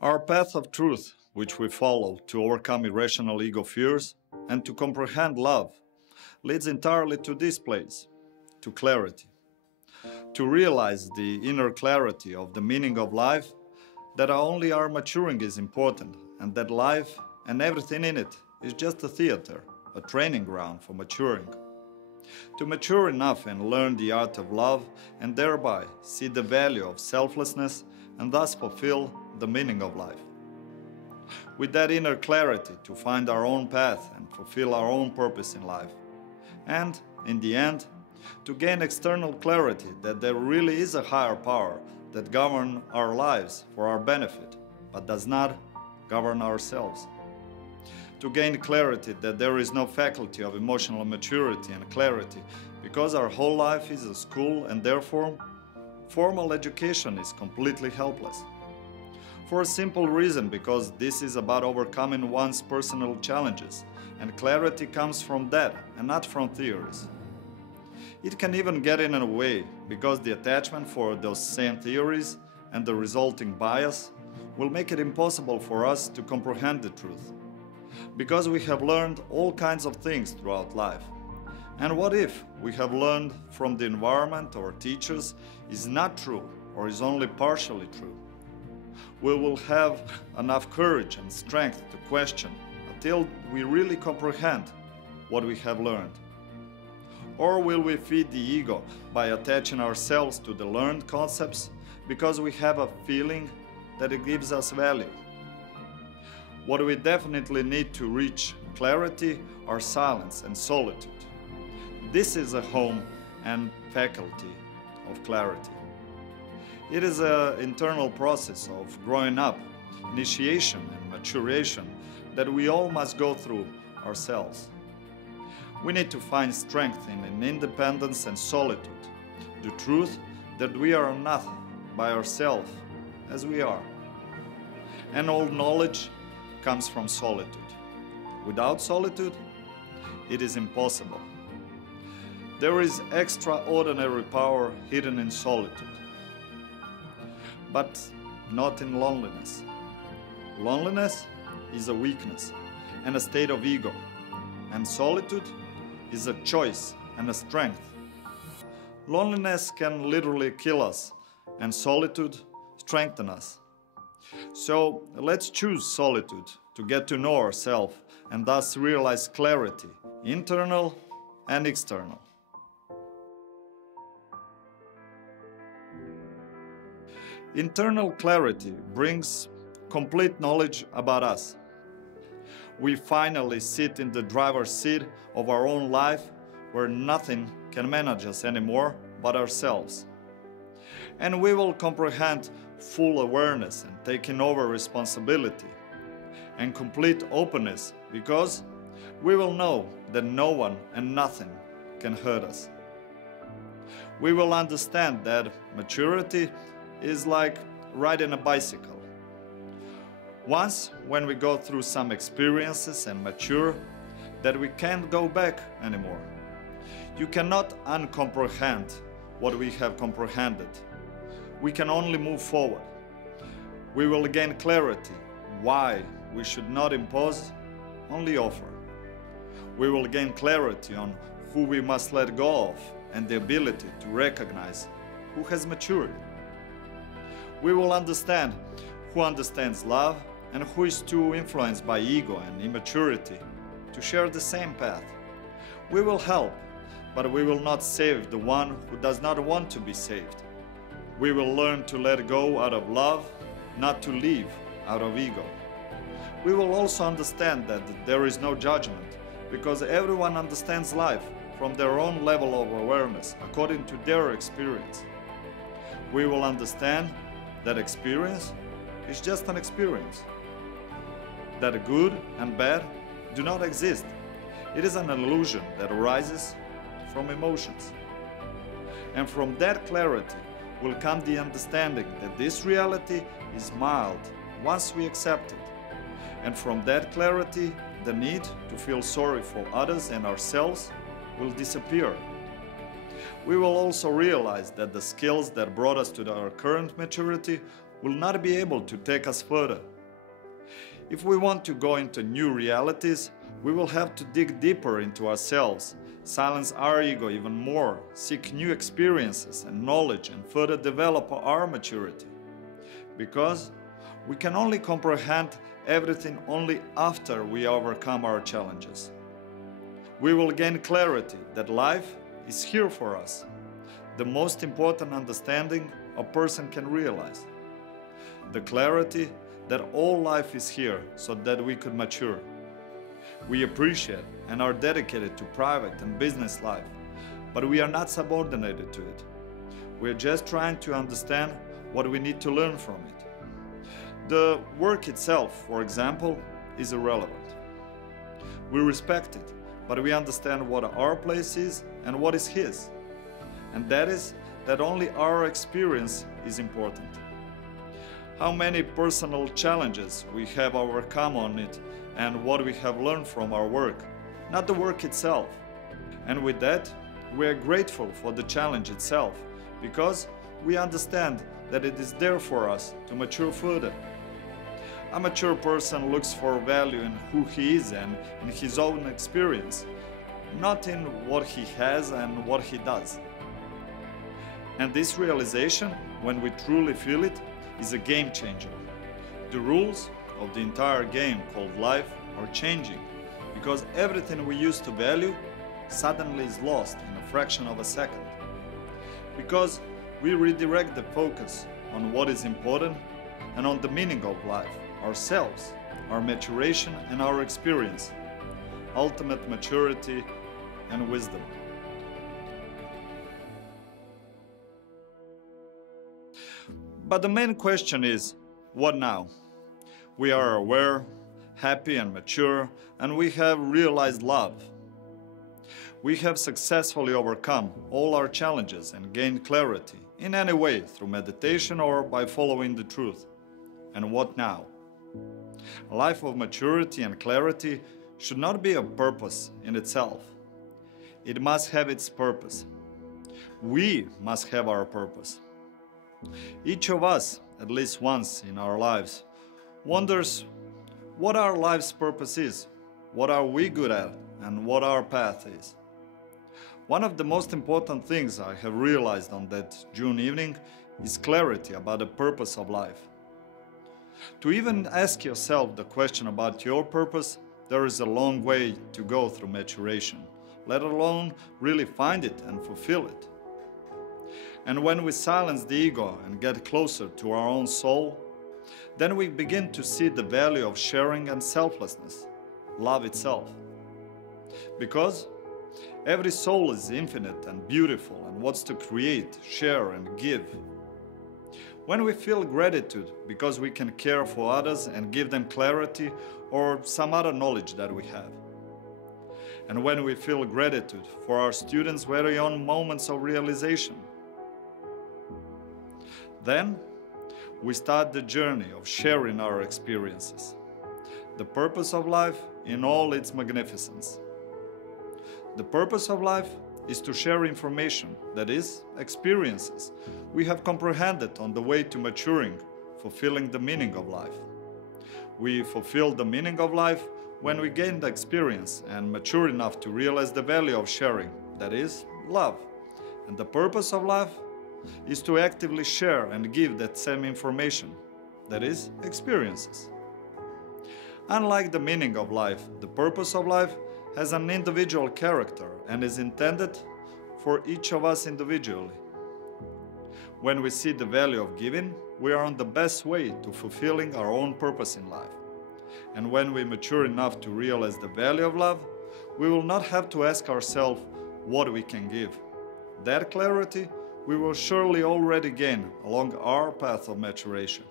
Our path of truth, which we follow to overcome irrational ego fears and to comprehend love, leads entirely to this place, to clarity. To realize the inner clarity of the meaning of life, that only our maturing is important, and that life and everything in it is just a theater, a training ground for maturing. To mature enough and learn the art of love, and thereby see the value of selflessness and thus fulfill the meaning of life. With that inner clarity to find our own path and fulfill our own purpose in life. And, in the end, to gain external clarity that there really is a higher power that governs our lives for our benefit, but does not govern ourselves. To gain clarity that there is no faculty of emotional maturity and clarity, because our whole life is a school and therefore formal education is completely helpless. For a simple reason, because this is about overcoming one's personal challenges, and clarity comes from that and not from theories. It can even get in a way, because the attachment for those same theories and the resulting bias will make it impossible for us to comprehend the truth. Because we have learned all kinds of things throughout life. And what if we have learned from the environment or teachers is not true or is only partially true? We will have enough courage and strength to question until we really comprehend what we have learned. Or will we feed the ego by attaching ourselves to the learned concepts because we have a feeling that it gives us value? What we definitely need to reach clarity are silence and solitude. This is a home and faculty of clarity. It is an internal process of growing up, initiation and maturation that we all must go through ourselves. We need to find strength in independence and solitude, the truth that we are nothing by ourselves as we are. And all knowledge comes from solitude. Without solitude, it is impossible. There is extraordinary power hidden in solitude, but not in loneliness. Loneliness is a weakness and a state of ego, and solitude is a choice and a strength. Loneliness can literally kill us, and solitude strengthens us. So let's choose solitude to get to know ourselves and thus realize clarity, internal and external. Internal clarity brings complete knowledge about us. We finally sit in the driver's seat of our own life where nothing can manage us anymore but ourselves. And we will comprehend full awareness and taking over responsibility and complete openness, because we will know that no one and nothing can hurt us. We will understand that maturity is like riding a bicycle. Once, when we go through some experiences and mature, that we can't go back anymore. You cannot uncomprehend what we have comprehended. We can only move forward. We will gain clarity why we should not impose, only offer. We will gain clarity on who we must let go of and the ability to recognize who has matured. We will understand who understands love and who is too influenced by ego and immaturity to share the same path. We will help, but we will not save the one who does not want to be saved. We will learn to let go out of love, not to live out of ego. We will also understand that there is no judgment, because everyone understands life from their own level of awareness, according to their experience. We will understand that experience is just an experience, that good and bad do not exist. It is an illusion that arises from emotions. And from that clarity will come the understanding that this reality is mild once we accept it. And from that clarity, the need to feel sorry for others and ourselves will disappear. We will also realize that the skills that brought us to our current maturity will not be able to take us further. If we want to go into new realities, we will have to dig deeper into ourselves, silence our ego even more, seek new experiences and knowledge, and further develop our maturity. Because we can only comprehend everything only after we overcome our challenges. We will gain clarity that life is here for us, the most important understanding a person can realize. The clarity that all life is here so that we could mature. We appreciate and are dedicated to private and business life, but we are not subordinated to it. We are just trying to understand what we need to learn from it. The work itself, for example, is irrelevant. We respect it, but we understand what our place is and what is his. And that is that only our experience is important. How many personal challenges we have overcome on it and what we have learned from our work, not the work itself. And with that, we are grateful for the challenge itself because we understand that it is there for us to mature further. A mature person looks for value in who he is and in his own experience, not in what he has and what he does. And this realization, when we truly feel it, is a game changer. The rules of the entire game called life are changing because everything we used to value suddenly is lost in a fraction of a second. Because we redirect the focus on what is important and on the meaning of life, ourselves, our maturation and our experience, ultimate maturity and wisdom. But the main question is, what now? We are aware, happy and mature, and we have realized love. We have successfully overcome all our challenges and gained clarity in any way through meditation or by following the truth. And what now? A life of maturity and clarity should not be a purpose in itself. It must have its purpose. We must have our purpose. Each of us, at least once in our lives, wonders what our life's purpose is, what are we good at, and what our path is. One of the most important things I have realized on that June evening is clarity about the purpose of life. To even ask yourself the question about your purpose, there is a long way to go through maturation, let alone really find it and fulfill it. And when we silence the ego and get closer to our own soul, then we begin to see the value of sharing and selflessness, love itself. Because every soul is infinite and beautiful and wants to create, share and give. When we feel gratitude because we can care for others and give them clarity or some other knowledge that we have. And when we feel gratitude for our students' very own moments of realization. Then we start the journey of sharing our experiences, the purpose of life in all its magnificence. The purpose of life is to share information, that is, experiences we have comprehended on the way to maturing, fulfilling the meaning of life. We fulfill the meaning of life when we gain the experience and mature enough to realize the value of sharing, that is, love. And the purpose of life is to actively share and give that same information, that is, experiences. Unlike the meaning of life, the purpose of life has an individual character and is intended for each of us individually. When we see the value of giving, we are on the best way to fulfilling our own purpose in life. And when we mature enough to realize the value of love, we will not have to ask ourselves what we can give. That clarity we will surely already gain along our path of maturation.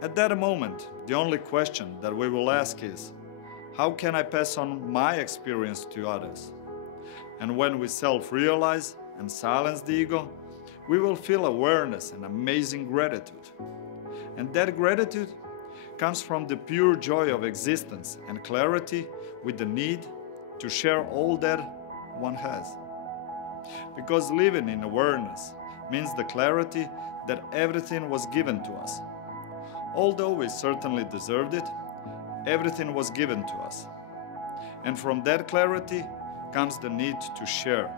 At that moment, the only question that we will ask is, how can I pass on my experience to others? And when we self-realize and silence the ego, we will feel awareness and amazing gratitude. And that gratitude comes from the pure joy of existence and clarity with the need to share all that one has. Because living in awareness means the clarity that everything was given to us. Although we certainly deserved it, everything was given to us. And from that clarity comes the need to share.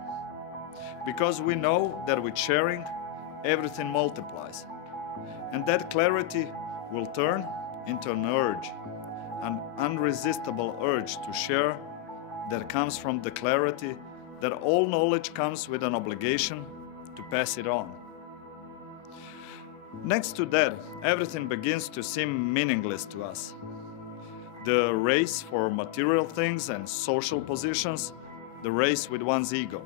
Because we know that with sharing, everything multiplies. And that clarity will turn into an urge, an unresistible urge to share that comes from the clarity that all knowledge comes with an obligation to pass it on. Next to that, everything begins to seem meaningless to us. The race for material things and social positions, the race with one's ego.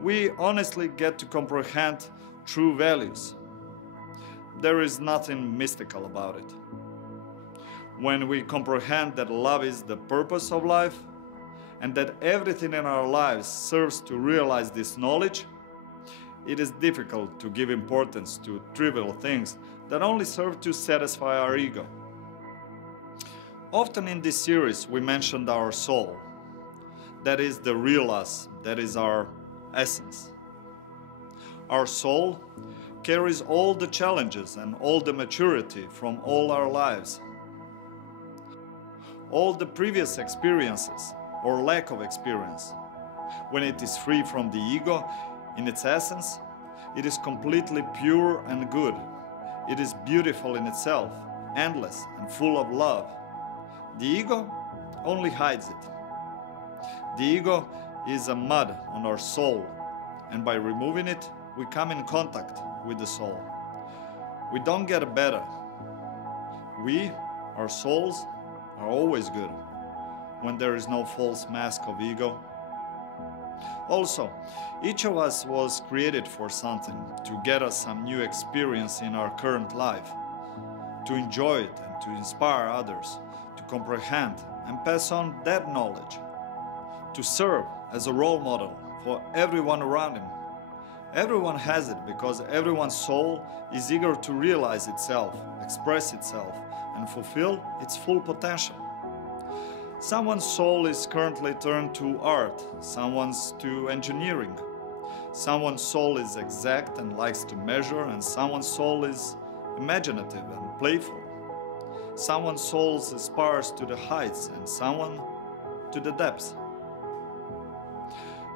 We honestly get to comprehend true values. There is nothing mystical about it. When we comprehend that love is the purpose of life, and that everything in our lives serves to realize this knowledge, it is difficult to give importance to trivial things that only serve to satisfy our ego. Often in this series we mentioned our soul. That is the real us, that is our essence. Our soul carries all the challenges and all the maturity from all our lives. All the previous experiences or lack of experience. When it is free from the ego, in its essence, it is completely pure and good. It is beautiful in itself, endless and full of love. The ego only hides it. The ego is a mud on our soul, and by removing it, we come in contact with the soul. We don't get better. We, our souls, are always good when there is no false mask of ego. Also, each of us was created for something, to get us some new experience in our current life, to enjoy it and to inspire others, to comprehend and pass on that knowledge, to serve as a role model for everyone around him. Everyone has it because everyone's soul is eager to realize itself, express itself, and fulfill its full potential. Someone's soul is currently turned to art, someone's to engineering. Someone's soul is exact and likes to measure, and someone's soul is imaginative and playful. Someone's soul aspires to the heights and someone to the depths.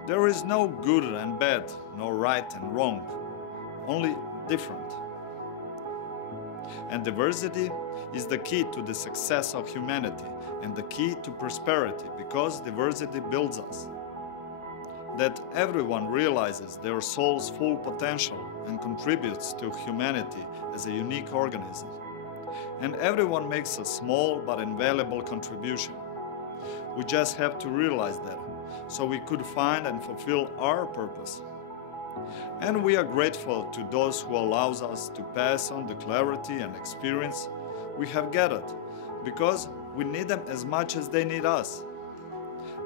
There is no good and bad, no right and wrong, only different. And diversity is the key to the success of humanity and the key to prosperity, because diversity builds us. That everyone realizes their soul's full potential and contributes to humanity as a unique organism. And everyone makes a small but invaluable contribution. We just have to realize that, so we could find and fulfill our purpose. And we are grateful to those who allows us to pass on the clarity and experience we have gathered, because we need them as much as they need us.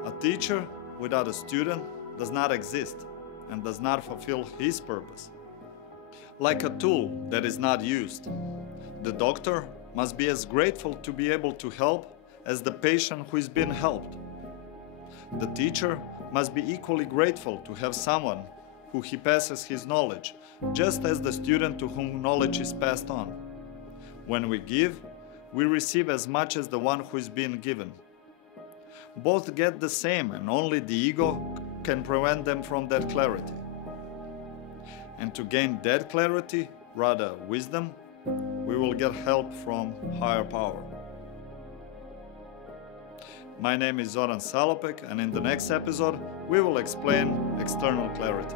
A teacher without a student does not exist and does not fulfill his purpose. Like a tool that is not used, the doctor must be as grateful to be able to help as the patient who is being helped. The teacher must be equally grateful to have someone who he passes his knowledge, just as the student to whom knowledge is passed on. When we give, we receive as much as the one who is being given. Both get the same, and only the ego can prevent them from that clarity. And to gain that clarity, rather wisdom, we will get help from higher power. My name is Zoran Salopek, and in the next episode, we will explain external clarity.